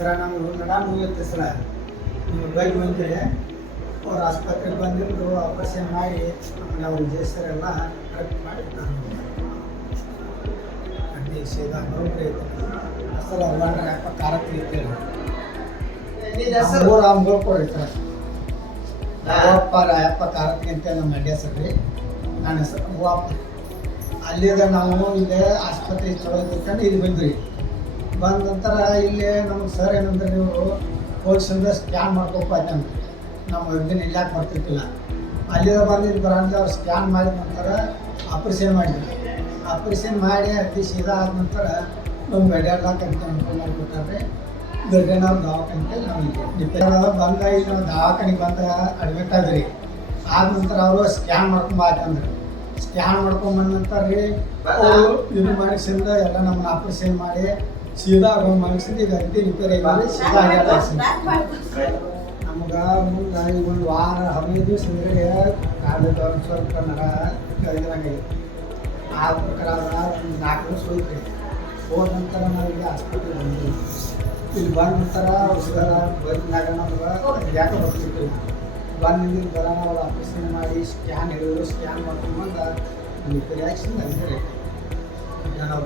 ಥರ ನಮ್ಗೆ ನಡಾನು ಇರುತ್ತೆ ಸಲ ನೀವು ಬೈಕ್ ಬಂದರೆ ಅವ್ರು ಆಸ್ಪತ್ರೆಗೆ ಬಂದಿದ್ದು ಆಪರೇಷನ್ ಮಾಡಿ ಆಮೇಲೆ ಅವ್ರ ಜೇಸರೆಲ್ಲ ಕರೆಕ್ಟ್ ಮಾಡಿ ಅಡ್ಡಿ ಸೀದಾ ಬರೋಬ್ರಿ ಐತೆ ಅಸಲ ಅಲ್ಲಾಂಡ್ರೆ ಯಪ್ಪ ಖಾರ ತಿಂತೇಳಿ ಮೂರು ಅಂಬ ಕೊಡ್ತಾರೆ ಯಪ್ಪ ಖಾರ ತಿಂತ ನಮ್ಮ ಮಂಡ್ಯ ಸರಿ ನನ್ನ ಹೆಸರು ಹೂವಪ್ಪ. ಅಲ್ಲಿಂದ ನಾವು ಇಲ್ಲೇ ಆಸ್ಪತ್ರೆ ಚಲೋ ತಿಳ್ಕೊಂಡು ಇಲ್ಲಿ ಬಂದ್ವಿ. ಬಂದ ನಂತರ ಇಲ್ಲಿ ನಮ್ಗೆ ಸರ್ ಏನಂದ್ರೆ ನೀವು ಹೋಗಿಸಿಂದ ಸ್ಕ್ಯಾನ್ ಮಾಡ್ಕೊಪ್ಪ ಆಯ್ತಂದ್ರೆ ನಾವು ಇದನ್ನ ಇಲ್ಲಾಕೆ ಮಾಡ್ತಿರ್ತಿಲ್ಲ. ಅಲ್ಲಿಂದ ಬಂದು ಇಲ್ಲಿ ಬರೋಂದ್ರೆ ಅವ್ರು ಸ್ಕ್ಯಾನ್ ಮಾಡಿದ ನಂತರ ಆಪ್ರೇಷನ್ ಮಾಡಿದ್ರು. ಆಪ್ರೇಷನ್ ಮಾಡಿ ಅತಿ ಸೀದಾ ಆದ ನಂತರ ನಮ್ಗೆ ಅಡ್ಯಾಡ್ಲಾಕ ಅಂತ ಅನುಕೂಲ ಮಾಡಿಕೊಟ್ಟಾರೆ. ಗರ್ಗನವ್ರು ದವಾಖಾನೆ ನಾವು ಇಲ್ಲಿ ಬಂದ ಇಲ್ಲಿ ನಾವು ದವಾಖಾನೆಗೆ ಬಂದ ಅಡ್ಮಿಟ್ ಆದ್ರಿ. ಆದ ನಂತರ ಅವರು ಸ್ಕ್ಯಾನ್ ಮಾಡ್ಕೊಂಬ ಆಯ್ತಂದ್ರೆ ಸ್ಕ್ಯಾನ್ ಮಾಡ್ಕೊಂಬಂದ ನಂತರ ರೀ ಅವರು ಇದು ಮಾಡಿಸಿಂದ ಎಲ್ಲ ನಮ್ಮನ್ನ ಆಪ್ರೇಷನ್ ಮಾಡಿ ಸೀದಾ ಮಾಡಿಸಿದ್ದು ಈಗ ಅತಿ ರಿಪೇರ್ ಆಗಿ ಸೀದಾ ನಮ್ಗೆ ಮುಂದೆ ಈಗ ಒಂದು ವಾರ 15 ದಿವಸ ಅಂದರೆ ಕಾಲದ ಒಂದು ಸ್ವಲ್ಪ ನರ ಇದ್ರಂಗೆ ಆ ಪ್ರಕಾರ ಒಂದು 4 ದಿವಸ ಹೋಯ್ತು. ಹೋದ ನಂತರ ನಾವು ಇಲ್ಲಿ ಆಸ್ಪತ್ರೆಗೆ ಬಂದ್ವಿ. ಇಲ್ಲಿ ಬಂದ ನಂತರ ಉಸಿರಾರ ಬೈಕ್ನಾಗ ನಮ್ಗೆ ಯಾಕೆ ಬರ್ತಿತ್ತು ಬಂದು ಬರ ನಾವು ಆಪರೇಷನ್ ಮಾಡಿ ಸ್ಕ್ಯಾನ್ ಹೇಳಿದ್ರು. ಸ್ಕ್ಯಾನ್ ಮಾಡ್ಕೊಂಬಂದ ರಿಪೇರಿ ಆಗಿ ಅಲ್ಲೇ ನಾವು